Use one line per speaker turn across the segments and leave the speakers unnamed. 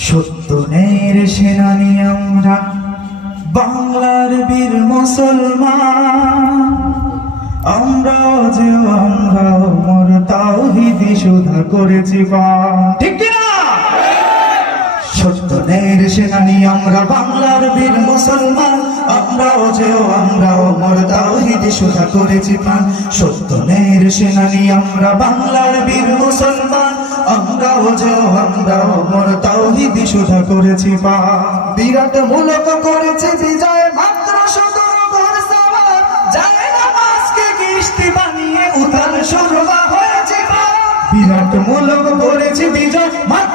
সত্যনের সেনানি আমরা, বাংলার বীর মুসলমান। আমরা যে আমরা তাও হিদি শোধনা করেছি বা ঠিক কিনা সত্যনের সেনানি, আমরা বাংলার বীর মুসলমান। আমরাও যেও, আমরাও মোর তাওহিদি সুধা করেছি পান সত্যনের সেনানি, আমরা বাংলার বীর মুসলমান। আমরাও যেও, আমরাও মোর তাওহিদি সুধা করেছি পান বিরাট মূলক করেছে বিজয়, মাত্র সতেরো বিরাট মূলক করেছে বিজয়, মাত্র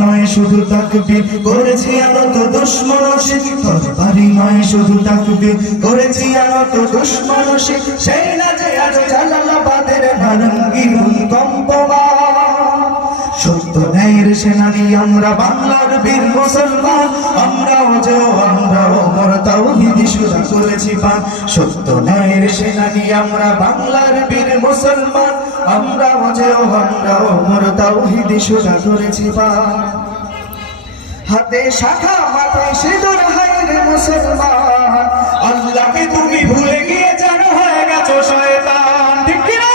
নয়, শুধু তাকবীর করেছি আনত দুশ্মনসে তরবারি নয়, শুধু তাকবীর করেছি আনত দুশ্মনসে সেই না যে আজ জালালাবাদের নারঙ্গি ভূমিকম্পমান সত্য ন্যায়ের সেনানি, আমরা বাংলার বীর মুসলমান। আমরাও যেও আমরাও মোর তাওহিদি সুরা করেছি পান। সত্য ন্যায়ের সেনানি, আমরা বাংলার বীর মুসলমান। আমরাও মোর তাওহিদি সুরা করেছি বা। হাতে শাখা মাথায় সিঁদুর হাইরে মুসলমান। আল্লাহকে তুমি ভুলে গিয়ে হয়ে শয়তান। ঠিক কি না?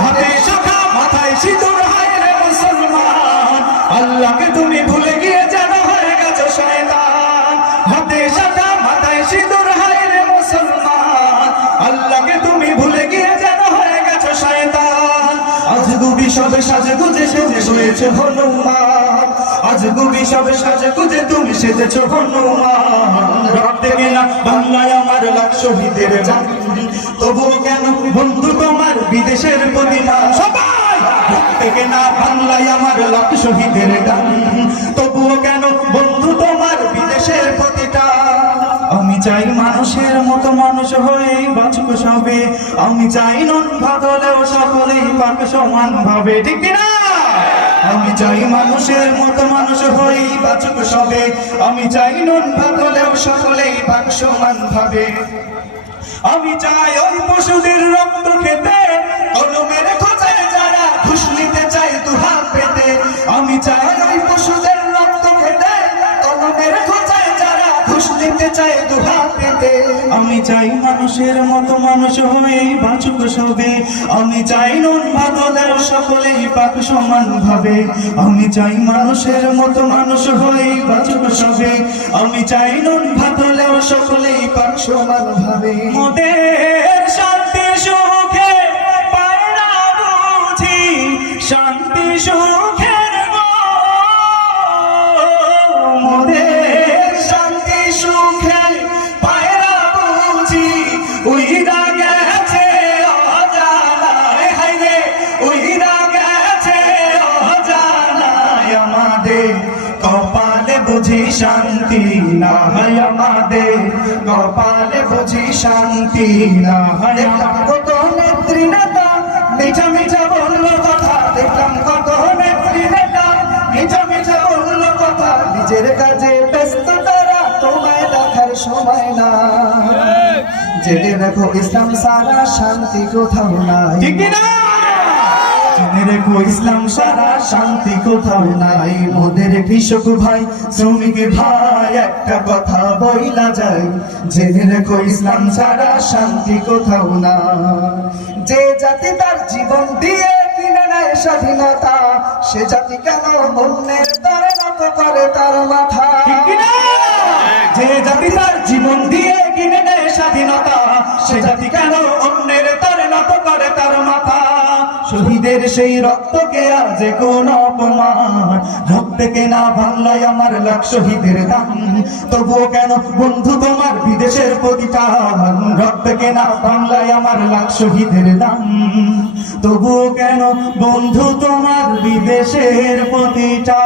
হাতে শাখা মাথায় হাইরে মুসলমান। আল্লাহকে তুমি ভুলে গিয়ে গুবি সবে সাজে গুজে তুমি শুয়েছে হনুমান। আজ গুবি সবে সাজে গুজে তুমি সেজেছ হনুমান। রক্তে গেলা বাংলায় আমার লাখ শহীদের জান তবুও কেন বন্ধু তোমার বিদেশের প্রতিমা সবাই! রক্তে গেলা বাংলায় আমার লাখ শহীদের গান চাই মানুষের মতো মানুষ হয়ে বাঁচব সবে। আমি চাই নন ভাগলেও সকলেই পাক সমান ভাবে। ঠিক না আমি চাই মানুষের মতো মানুষ হই বাঁচব সবে। আমি চাই নন ভাগলেও সকলেই পাক সমান ভাবে। আমি চাই ওই পশুদের রক্ত খেতে, কলমের খোঁজায় যারা ঘুষ নিতে চায় দুহাত পেতে। আমি চাই ওই ঘুষ নিতে দুহাত পেতে। আমি চাই মানুষের মতো মানুষ হয়ে বাঁচুক সবে। আমি চাই নুন বাদলের সকলেই পাক সমান ভাবে। আমি চাই মানুষের মতো মানুষ হয়ে বাঁচুক সবে। আমি চাই নুন বাদলের সকলেই পাক সমান ভাবে। মোদের শান্তি সুখে পায়রা বুঝি শান্তি সুখের বুঝি শান্তি না হয় আমাদের। কপালে বুঝি শান্তি না হয় কত নেত্রী নেতা মিঠা মিঠা বলল কথা। দেখলাম কত নেত্রী নেতা মিঠা মিঠা বলল কথা। নিজের কাজে ব্যস্ত তারা তোমায় দেখার সময় না জেনে রাখো ইসলাম সারা শান্তি কোথাও নাই। রেখো ইসলাম সারা শান্তি কোথাও নাই। মোদের কৃষক ভাই শ্রমিক ভাই একটা কথা বইলা যায়। জেনে রেখো ইসলাম সারা শান্তি কোথাও না যে জাতি তার জীবন দিয়ে কিনে নেয় স্বাধীনতা সে জাতি কেন অন্যের তরে নত করে তার মাথা? যে জাতি তার জীবন দিয়ে কিনে নেয় স্বাধীনতা সে জাতি কেন অন্যের তরে নত করে তার মাথা? শহীদের সেই রক্তকে আজ কোন অপমান। রক্তকে কেনা বাংলায় আমার লাখ শহীদের দাম তবুও কেন বন্ধু তোমার বিদেশের প্রতিটান রক্তকে কেনা বাংলায় আমার লাখ শহীদের দাম তবুও কেন বন্ধু তোমার বিদেশের প্রতিটা